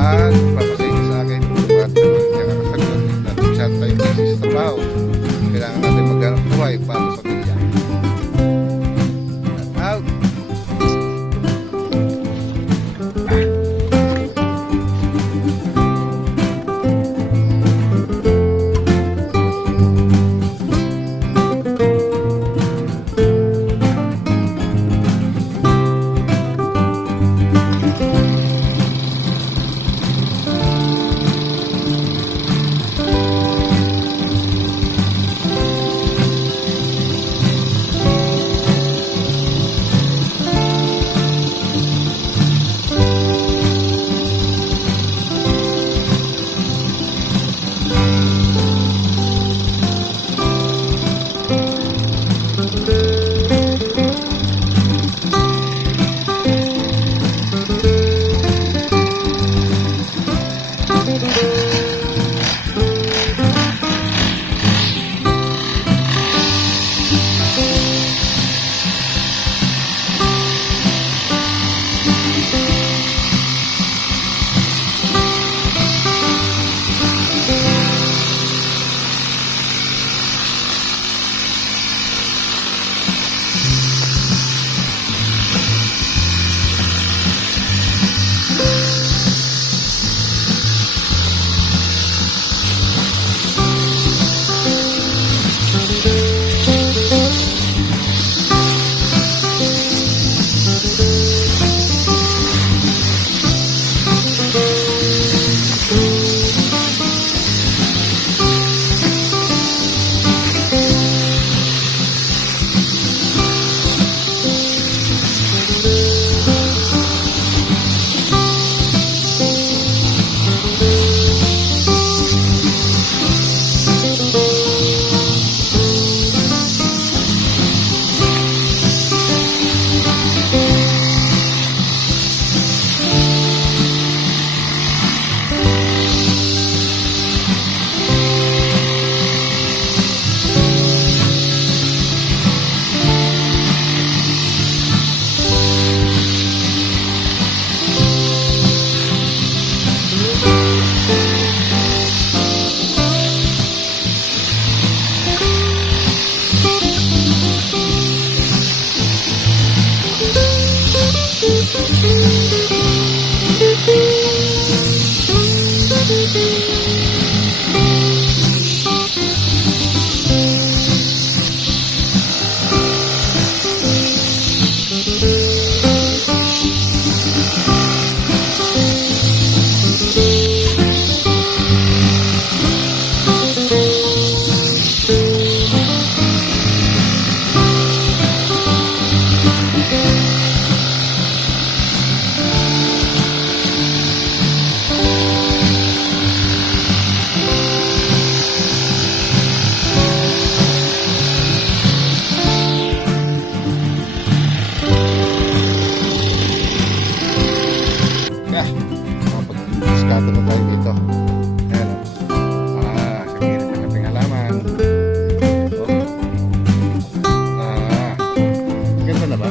at papasaya sa akin at nakakasagot na chat tayo busy sa trabaho. Kailangan natin maghanap buhay para sa pamilya. Out! Makapag-discount na tayo dito. Ayan o. Sa gilid ng ating halaman. Ganda na ba?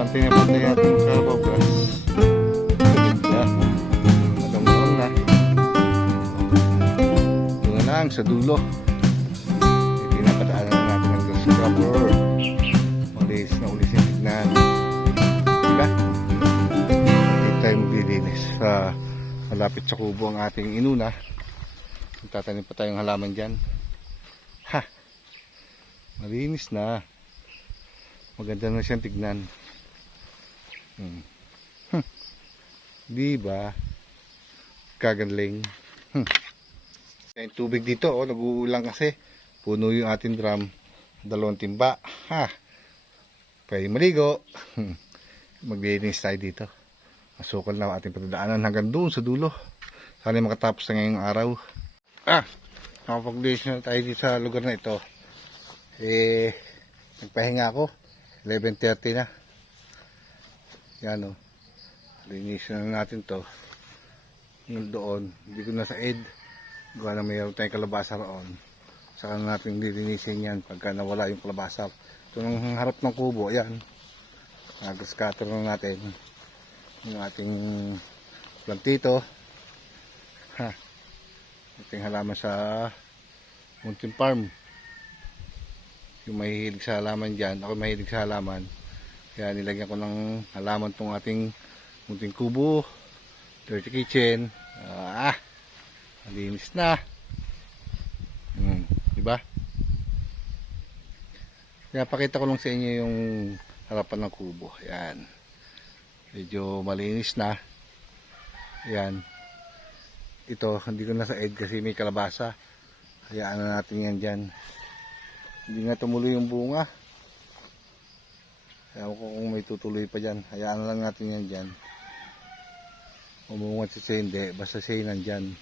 Pantay na pantay ating kababras. Ganda. Madamdaman na. Doon na lang sa dulo. Pinapadaanan natin ng scrubber. Ulis na ulis yung tignan. Tayo maglilinis malapit sa kubo ang ating inuna. Tatanim pa tayong halaman dyan. Ha! Malinis na. Maganda na siyang tignan. Diba? Kagaling. Yung tubig dito, nag-uulang kasi. Puno yung ating drum. 2 timba. Ha! Pwede maligo. Maglilinis tayo dito. Masukal na ating patadaanan hanggang doon sa dulo. Sana makatapos na ngayong araw. Nakapag-linis na tayo dito sa lugar na ito. Nagpahinga ako. 11:30 na. Yan o. Linis na natin to. Yung doon. Hindi ko na sa ed. Gawa na mayroon tayong kalabasa roon. Saka natin lilinisin yan pagka nawala yung kalabasa. Ito ng harap ng kubo. Yan. Nag-scatter na natin. yung ating plantito. Ha, ating halaman sa mountain farm. Yung mahihilig sa halaman dyan, ako mahilig sa halaman, kaya nilagyan ko ng halaman tong ating munting kubo, dirty kitchen. Malinis na. Diba? Kaya pakita ko lang sa inyo yung harapan ng kubo. Ayan, medyo malinis na. Ayan, ito hindi ko nasa edge kasi may kalabasa. Hayaan na natin yan dyan. Hindi nga tumuloy yung bunga. Ewan ko kung may tutuloy pa dyan. Hayaan na lang natin yan dyan. Umungat siya hindi, basta siya nandyan.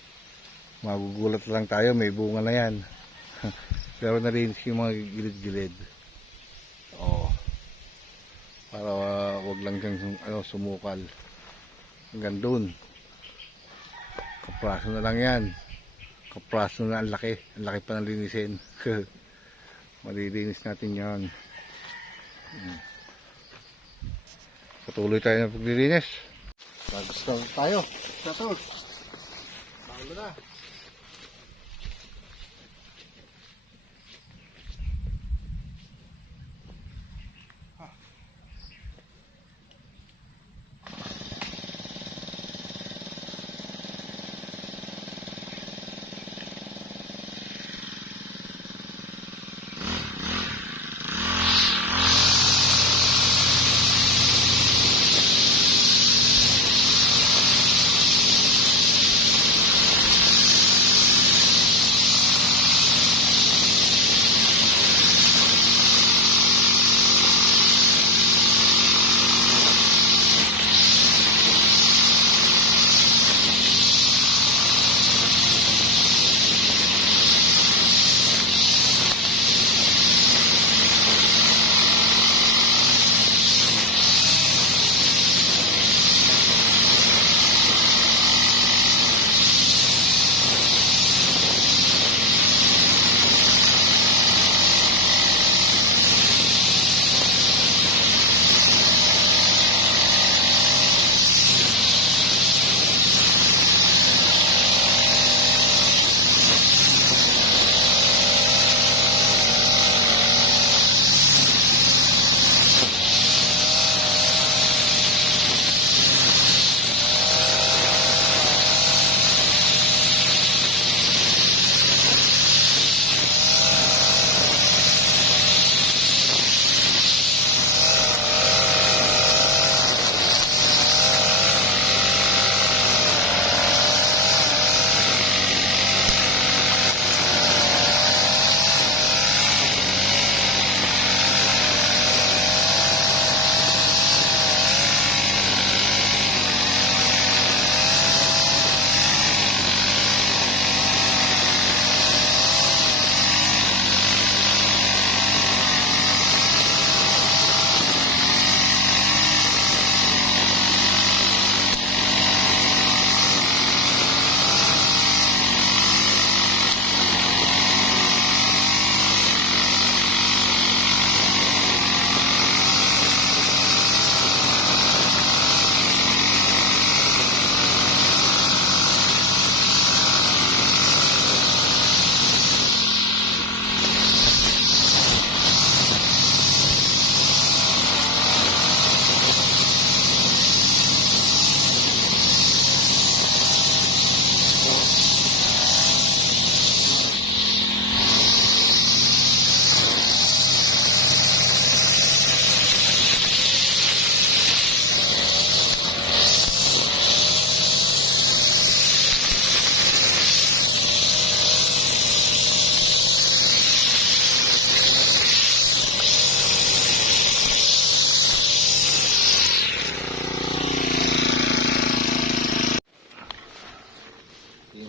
Magugulat lang tayo, may bunga na yan. Pero narinis yung mga gilid-gilid. Para wag lang siyang sumukal. Hanggang dun. Kapraso na lang yan. Kapraso na, ang laki. Ang laki pa ng linisin. Malilinis natin yan. Patuloy tayo ng paglilinis. Mag-start tayo. Start. Bago na.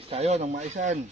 Tayo ng maisan.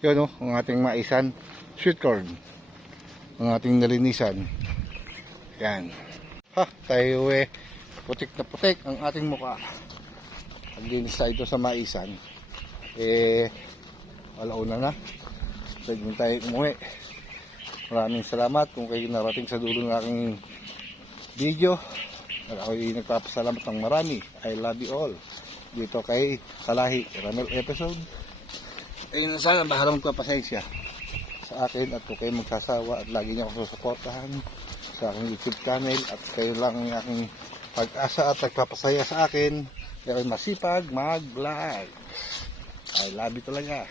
Yun ang ating maisan. Sweet corn. Ang ating nalinisan. Yan. Ha, tayo putik na putik ang ating mukha. Paglinis tayo ito sa maisan. Alauna na. Pwede mo tayo umuwi. Maraming salamat kung kayo narating sa dulo ng aking video. Ako'y nagpapasalamat ng marami. I love you all. Dito kay Kalahi Ramel episode. Ayun na sana, bahalang magpapasensya sa akin at kung kayo magsasawa at lagi niyo ako susuportahan sa aking YouTube channel at kayo lang ang aking pag-asa at nagpapasaya sa akin. Kaya masipag mag-vlog. I love you talaga.